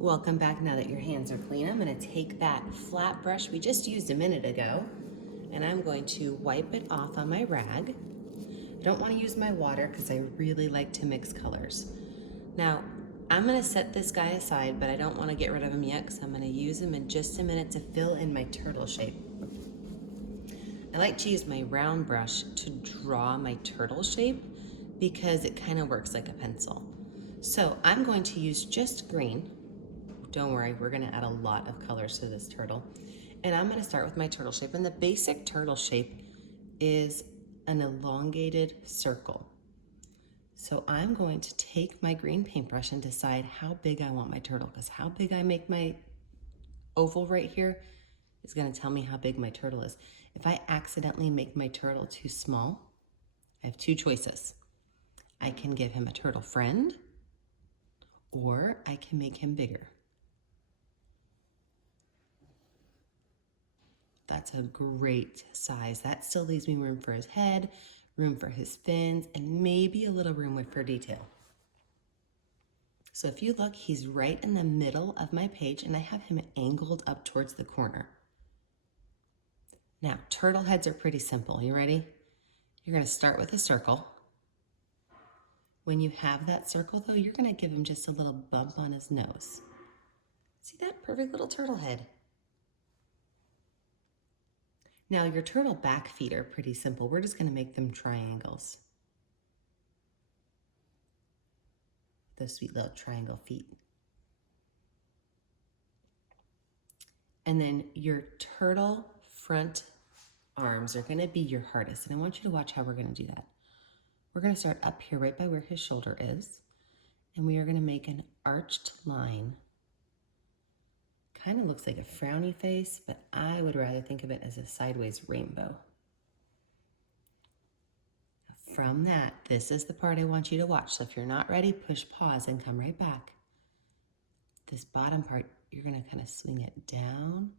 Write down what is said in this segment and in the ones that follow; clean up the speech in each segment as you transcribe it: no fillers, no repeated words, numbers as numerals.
Welcome back. Now that your hands are clean, I'm going to take that flat brush we just used a minute ago and I'm going to wipe it off on my rag. I don't want to use my water because I really like to mix colors. Now, I'm going to set this guy aside, but I don't want to get rid of him yet because I'm going to use him in just a minute to fill in my turtle shape. I like to use my round brush to draw my turtle shape because it kind of works like a pencil. So I'm going to use just green. Don't worry, we're gonna add a lot of colors to this turtle. And I'm gonna start with my turtle shape. And the basic turtle shape is an elongated circle. So I'm going to take my green paintbrush and decide how big I want my turtle, because how big I make my oval right here is gonna tell me how big my turtle is. If I accidentally make my turtle too small, I have two choices. I can give him a turtle friend, or I can make him bigger. That's a great size. That still leaves me room for his head, room for his fins, and maybe a little room for detail. So if you look, he's right in the middle of my page and I have him angled up towards the corner. Now, turtle heads are pretty simple. You ready? You're gonna start with a circle. When you have that circle though, you're gonna give him just a little bump on his nose. See that perfect little turtle head? Now your turtle back feet are pretty simple. We're just gonna make them triangles. Those sweet little triangle feet. And then your turtle front arms are gonna be your hardest. And I want you to watch how we're gonna do that. We're gonna start up here right by where his shoulder is. And we are gonna make an arched line. Kind of looks like a frowny face, but I would rather think of it as a sideways rainbow. From that, this is the part I want you to watch. So if you're not ready, push pause and come right back. This bottom part, you're gonna kind of swing it down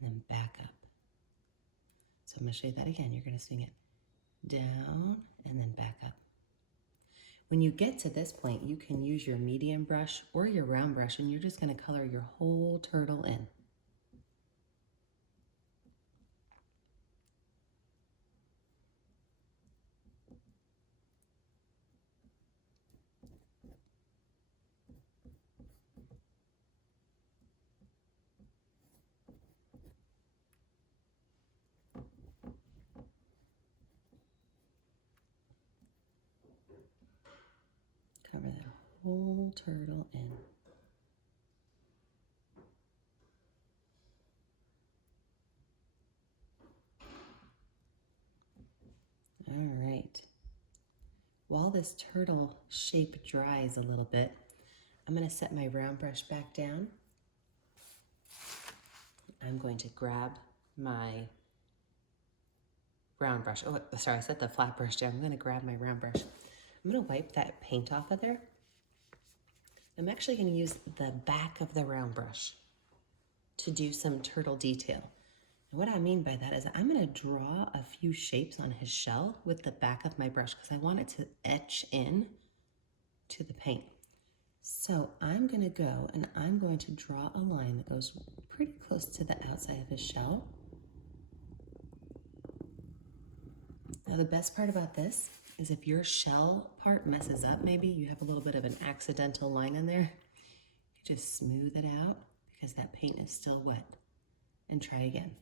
and then back up. So I'm gonna show you that again. You're gonna swing it down and then back up. When you get to this point, you can use your medium brush or your round brush and you're just gonna color your whole turtle in. Cover that whole turtle in. All right. While this turtle shape dries a little bit, I'm going to set my round brush back down. I'm going to grab my round brush. Oh, sorry, I set the flat brush down. I'm going to grab my round brush. I'm going to wipe that paint off of there. I'm actually going to use the back of the round brush to do some turtle detail. And what I mean by that is I'm going to draw a few shapes on his shell with the back of my brush because I want it to etch in to the paint. So I'm going to go and I'm going to draw a line that goes pretty close to the outside of his shell. Now the best part about this is if your shell part messes up, maybe you have a little bit of an accidental line in there, you just smooth it out because that paint is still wet and try again.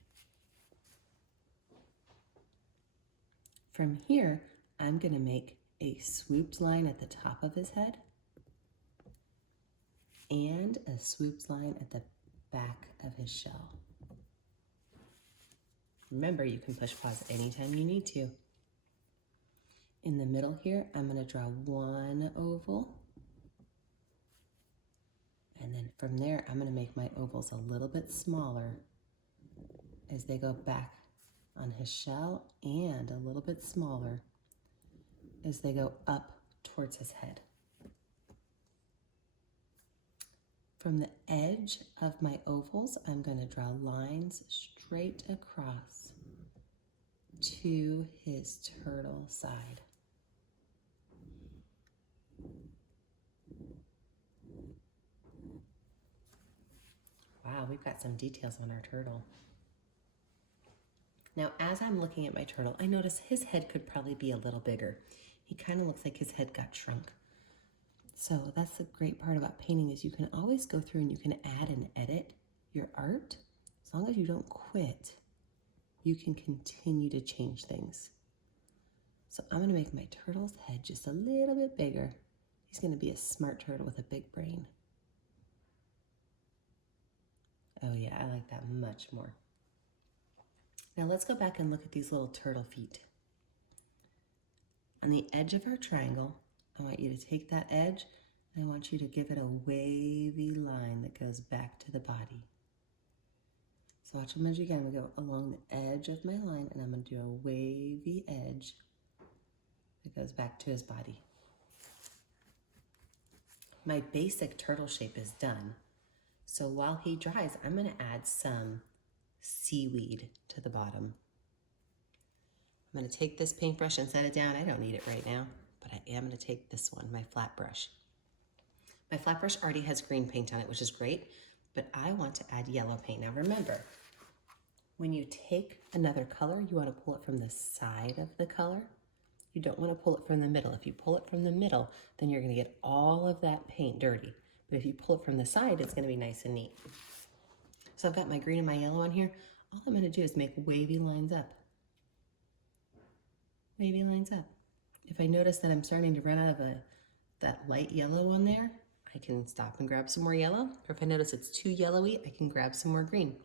From here, I'm going to make a swooped line at the top of his head and a swooped line at the back of his shell. Remember, you can push pause anytime you need to. In the middle here, I'm going to draw one oval. And then from there, I'm going to make my ovals a little bit smaller as they go back on his shell and a little bit smaller as they go up towards his head. From the edge of my ovals, I'm going to draw lines straight across to his turtle side. we've got some details on our turtle. Now, as I'm looking at my turtle, I notice his head could probably be a little bigger. He kind of looks like his head got shrunk. So that's the great part about painting, is you can always go through and you can add and edit your art. As long as you don't quit, you can continue to change things. So I'm gonna make my turtle's head just a little bit bigger. He's gonna be a smart turtle with a big brain. Oh yeah, I like that much more. Now let's go back and look at these little turtle feet. On the edge of our triangle, I want you to take that edge and I want you to give it a wavy line that goes back to the body. So watch them as you go. I'm gonna go along the edge of my line and I'm gonna do a wavy edge that goes back to his body. My basic turtle shape is done. So while he dries, I'm gonna add some seaweed to the bottom. I'm gonna take this paintbrush and set it down. I don't need it right now, but I am gonna take this one, my flat brush. My flat brush already has green paint on it, which is great, but I want to add yellow paint. Now remember, when you take another color, you wanna pull it from the side of the color. You don't wanna pull it from the middle. If you pull it from the middle, then you're gonna get all of that paint dirty. But if you pull it from the side, it's gonna be nice and neat. So I've got my green and my yellow on here. All I'm gonna do is make wavy lines up. Wavy lines up. If I notice that I'm starting to run out of that light yellow on there, I can stop and grab some more yellow. Or if I notice it's too yellowy, I can grab some more green.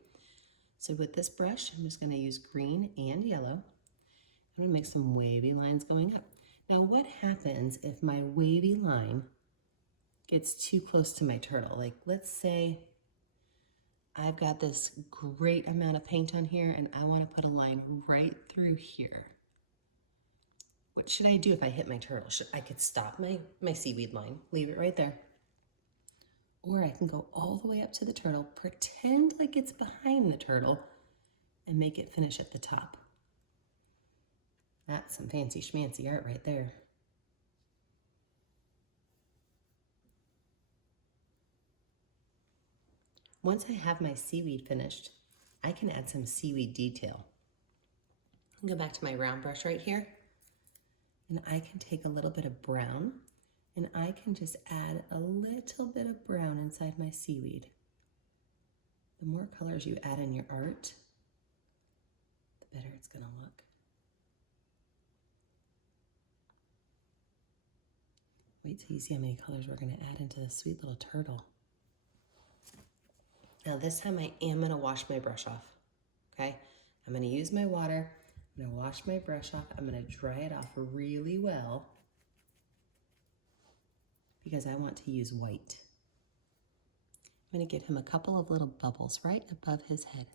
So with this brush, I'm just gonna use green and yellow. I'm gonna make some wavy lines going up. Now what happens if my wavy line gets too close to my turtle? Like let's say I've got this great amount of paint on here and I wanna put a line right through here. What should I do if I hit my turtle? I could stop my seaweed line, leave it right there. Or I can go all the way up to the turtle, pretend like it's behind the turtle, and make it finish at the top. That's some fancy schmancy art right there. Once I have my seaweed finished, I can add some seaweed detail. I'll go back to my round brush right here. And I can take a little bit of brown and I can just add a little bit of brown inside my seaweed. The more colors you add in your art, the better it's gonna look. Wait till you see how many colors we're gonna add into this sweet little turtle. Now this time I am gonna wash my brush off, okay? I'm gonna use my water. I'm gonna wash my brush off. I'm gonna dry it off really well because I want to use white. I'm gonna give him a couple of little bubbles right above his head.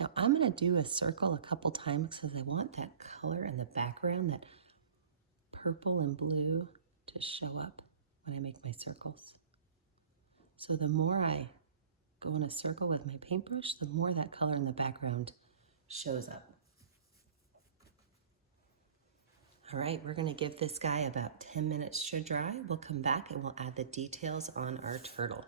Now I'm gonna do a circle a couple times because I want that color in the background, that purple and blue, to show up when I make my circles. So the more I go in a circle with my paintbrush, the more that color in the background shows up. All right, we're gonna give this guy about 10 minutes to dry. We'll come back and we'll add the details on our turtle.